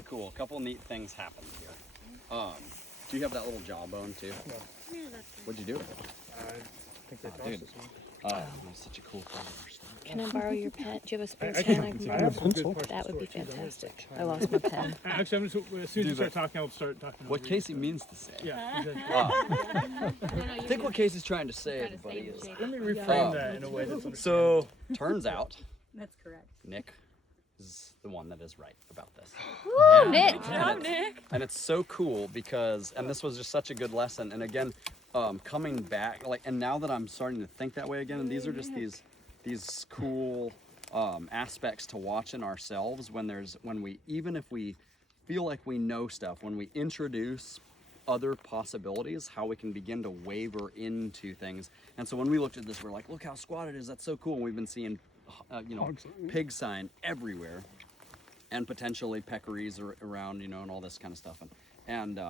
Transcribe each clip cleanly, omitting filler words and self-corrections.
really cool. A couple neat things happened here. Do you have that little jawbone too? Yeah. What'd you do with it? I think they tossed dude. this one. It's such a cool part of our stuff. Can I borrow your pen? Do you have a spare I pen can- I can I borrow? have some good Pencil? parts That of would be the story, too. fantastic. Don't I lost my pen. Actually, I'm just, as soon as you start talking, I'll start talking. What over Casey you. means to say. Yeah. Exactly. I think what Casey's trying to say, everybody, is Let me reframe that in a way that's so turns out That's correct. Nick is the one that is right about this. Woo, Nick! And it's so cool because, and this was just such a good lesson. And again, coming back, like, and now that I'm starting to think that way again, and these are just these cool aspects to watch in ourselves when we, even if we feel like we know stuff, when we introduce other possibilities, how we can begin to waver into things. And so when we looked at this, we're like, look how squat it is. That's so cool. And we've been seeing, pig sign everywhere, and potentially peccaries around, and all this kind of stuff. And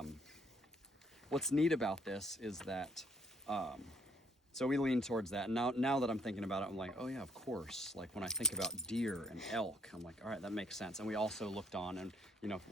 what's neat about this is that, so we lean towards that. And now that I'm thinking about it, I'm like, oh yeah, of course. Like when I think about deer and elk, I'm like, all right, that makes sense. And we also looked on, and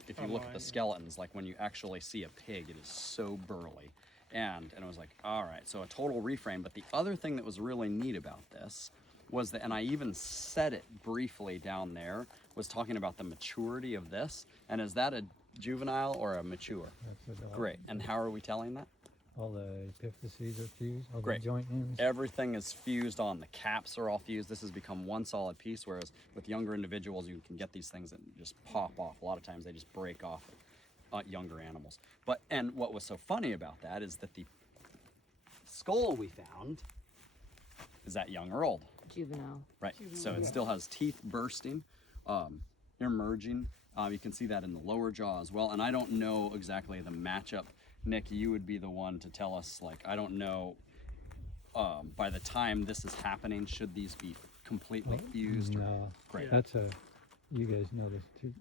if you look at the skeletons, like when you actually see a pig, it is so burly. And it was like, all right, so a total reframe. But the other thing that was really neat about this was that, and I even said it briefly down there, was talking about the maturity of this. And is that a juvenile or a mature? That's adult. Great. And how are we telling that? All the epiphyses are fused, all Great. the joint ends. Everything is fused on. The caps are all fused. This has become one solid piece, whereas with younger individuals, you can get these things that just pop off. A lot of times they just break off younger animals. And what was so funny about that is that the skull we found, is that young or old? Juvenile. Right, so it still has teeth bursting, emerging. You can see that in the lower jaw as well. And I don't know exactly the matchup. Nick, you would be the one to tell us, like, I don't know, by the time this is happening, should these be completely fused? No, Great. that's you guys know this too.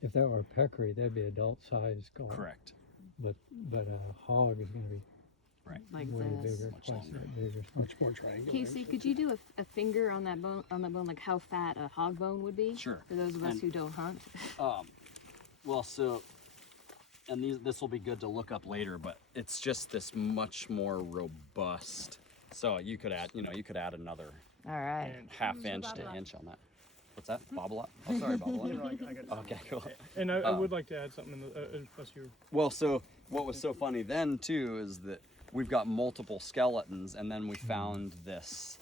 If that were a peccary, that'd be adult size skull. Correct. But a hog is going to be Like way this. bigger, Much twice longer. that bigger. Much more triangular. Casey, could you do a finger on that bone, like how fat a hog bone would be? Sure. For those of us And- who don't hunt. Well, so, and this will be good to look up later, but it's just this much more robust. So you could add another All right. And, half inch to inch on that. What's that? Bobble up? Oh, sorry, bobble up. I got Okay, cool. and I would like to add something, unless you're... Well, so what was so funny then too is that we've got multiple skeletons, and then we found this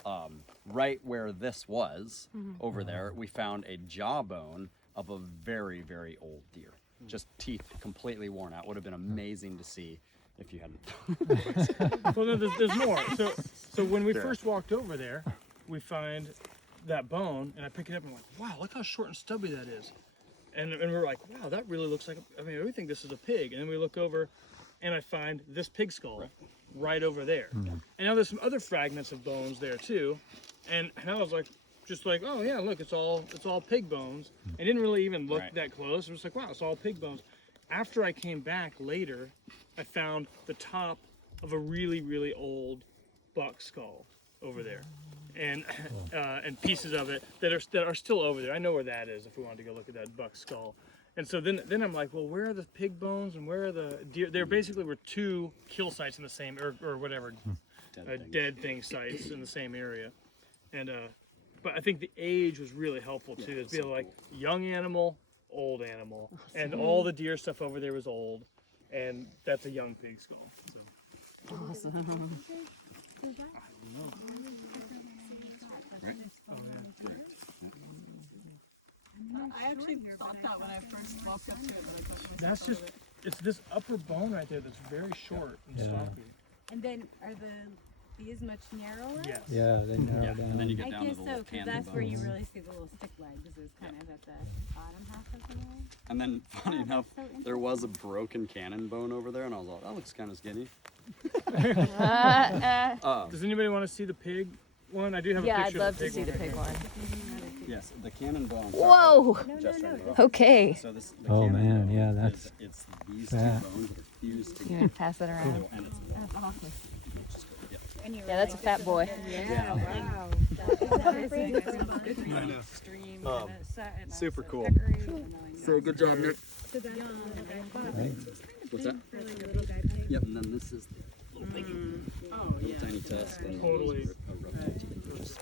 right where this was over there. We found a jawbone of a very, very old deer, just teeth completely worn out. Would have been amazing to see if you hadn't. Well, no, there's more. So when we Sure. first walked over there, we find that bone, and I pick it up and I'm like, wow, look how short and stubby that is. And we're like, wow, that really looks like, we think this is a pig. And then we look over and I find this pig skull right over there. And now there's some other fragments of bones there too. And I was like, oh yeah, look, it's all pig bones. I didn't really even look Right. that close. I was like, wow, it's all pig bones. After I came back later, I found the top of a really, really old buck skull over there. And pieces of it that are still over there. I know where that is if we wanted to go look at that buck skull. And so then I'm like, well, where are the pig bones and where are the deer? There basically were two kill sites in the same, or whatever, dead thing sites in the same area. And but I think the age was really helpful too. To be like young animal, old animal, and all the deer stuff over there was old, and that's a young pig skull. So. Awesome. I actually thought that when I first walked up to it, but I don't That's just, it's this upper bone right there that's very short and Yeah. stocky. And then are these much narrower? Yes. Yeah, they narrow Yeah, down. and then you get I down guess to the so, little because cannon that's where you bones. really see the little stick legs, is kind of at the bottom half of the leg. And then, funny Oh, enough, that's so there was a broken cannon bone over there, and I was like, that looks kind of skinny. Does anybody want to see the pig one? I do have a Yeah, I'd picture love of the to pig see one the right pig here. one. Yes, the cannon bone. Whoa! Just right above. Okay. So this, the Oh, cannon man, bone yeah, is- that's it's these fat. two bones that are fused You together. want to pass that around? And it's That's awesome. yeah. Yeah, that's a fat boy. Yeah, wow. I know. Stream, Super cool. So good job, Nick. Right? What's that? Yep, and then this is the little piggy. Oh, yeah. Little tiny tusk. And Totally. a rough teeth.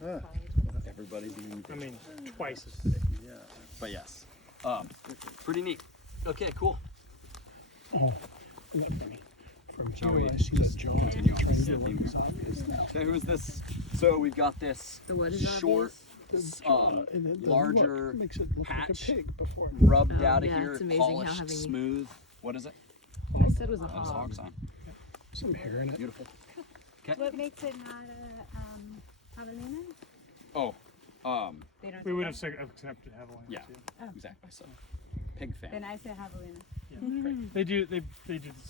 Right. Everybody's doing I mean, twice as big. yeah. But yes. Pretty neat. Okay, cool. From Shall here, we I see that just John continue on trying this to do theme? what is obvious now. Okay, who's this? So we've got this The what is short, And then the larger look makes it look like a patch pig before. rubbed Oh, out of yeah, here, it's amazing how polished, having the- smooth. What is it? I said it was a That's hog. hog sign. Some hair in it. Beautiful. What makes it not a javelina? Oh, They don't We do would that? have accepted heavily. Yeah. Too. exactly. So, pig fan. Then I say javelina. Yeah. They do the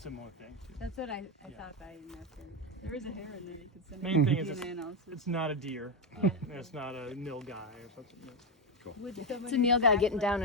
similar thing too. That's what I Yeah. thought, but I didn't know if they're... There is a hair in there. You could send Main it thing to is it's- DNA analysis. It's not a deer. Yeah. It's not a nil guy or something. Would It's a Neil guy getting down and